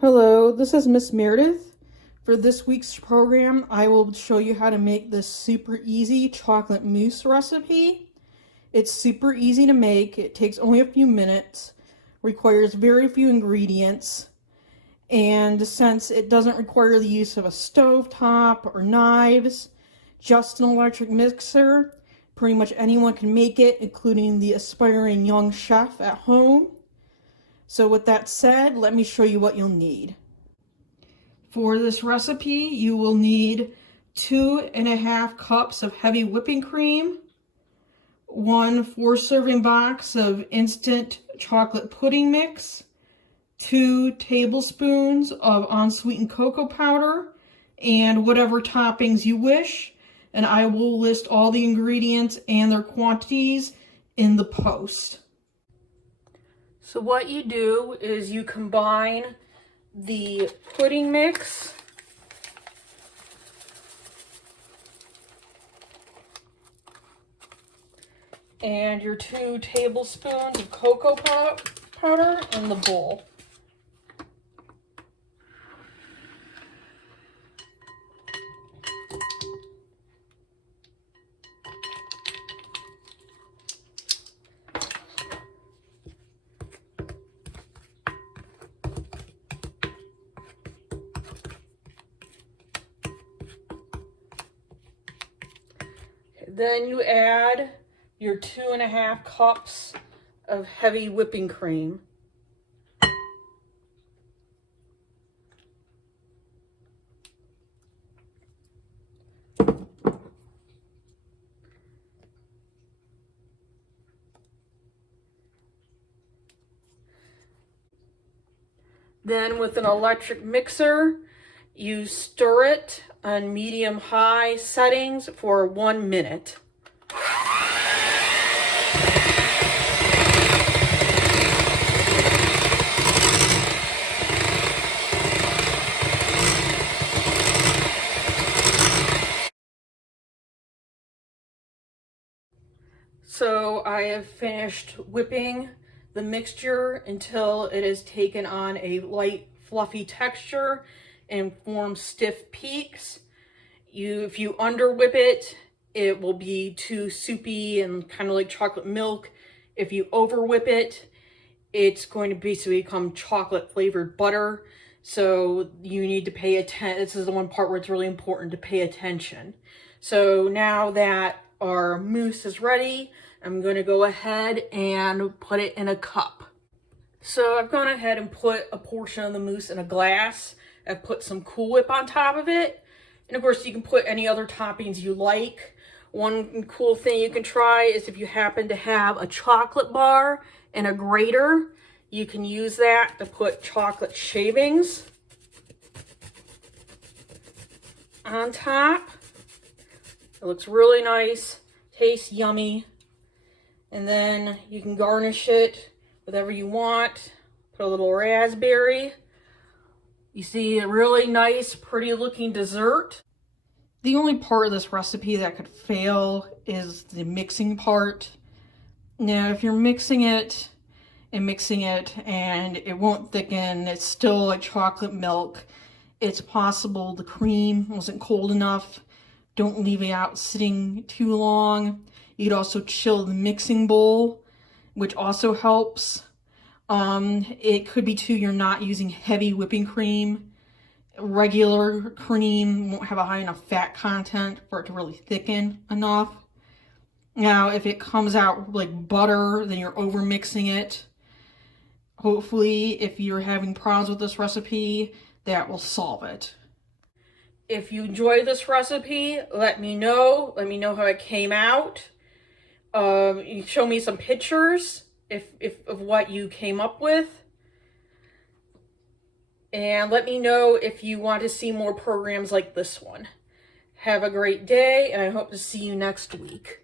Hello, this is Miss Meredith. For this week's program, I will show you how to make this super easy chocolate mousse recipe. It's super easy to make. It takes only a few minutes, requires very few ingredients, and since it doesn't require the use of a stovetop or knives, just an electric mixer, pretty much anyone can make it, including the aspiring young chef at home. So with that said, let me show you what you'll need. For this recipe, you will need 2.5 cups of heavy whipping cream, 1 4-serving box of instant chocolate pudding mix, 2 tablespoons of unsweetened cocoa powder, and whatever toppings you wish. And I will list all the ingredients and their quantities in the post. So what you do is you combine the pudding mix and your 2 tablespoons of cocoa powder in the bowl. Then you add your 2.5 cups of heavy whipping cream. Then with an electric mixer, you stir it on medium-high settings for 1 minute. So I have finished whipping the mixture until it has taken on a light fluffy texture and forms stiff peaks. If you under whip it, it will be too soupy and kind of like chocolate milk. If you over whip it, it's going to basically become chocolate flavored butter. So you need to pay attention. This is the one part where it's really important to pay attention. So now that our mousse is ready, I'm going to go ahead and put it in a cup. So I've gone ahead and put a portion of the mousse in a glass. I've put some Cool Whip on top of it. And of course you can put any other toppings you like. One cool thing you can try is if you happen to have a chocolate bar and a grater, you can use that to put chocolate shavings on top. It looks really nice, tastes yummy. And then you can garnish it with whatever you want. Put a little raspberry. You see a really nice, pretty looking dessert. The only part of this recipe that could fail is the mixing part. Now, if you're mixing it and it won't thicken, it's still like chocolate milk, it's possible the cream wasn't cold enough. Don't leave it out sitting too long. You could also chill the mixing bowl, which also helps. It could be too, you're not using heavy whipping cream. Regular cream won't have a high enough fat content for it to really thicken enough. Now, if it comes out like butter, then you're over mixing it. Hopefully, if you're having problems with this recipe, that will solve it. If you enjoy this recipe, let me know. Let me know how it came out. You show me some pictures of what you came up with. And let me know if you want to see more programs like this one. Have a great day, and I hope to see you next week.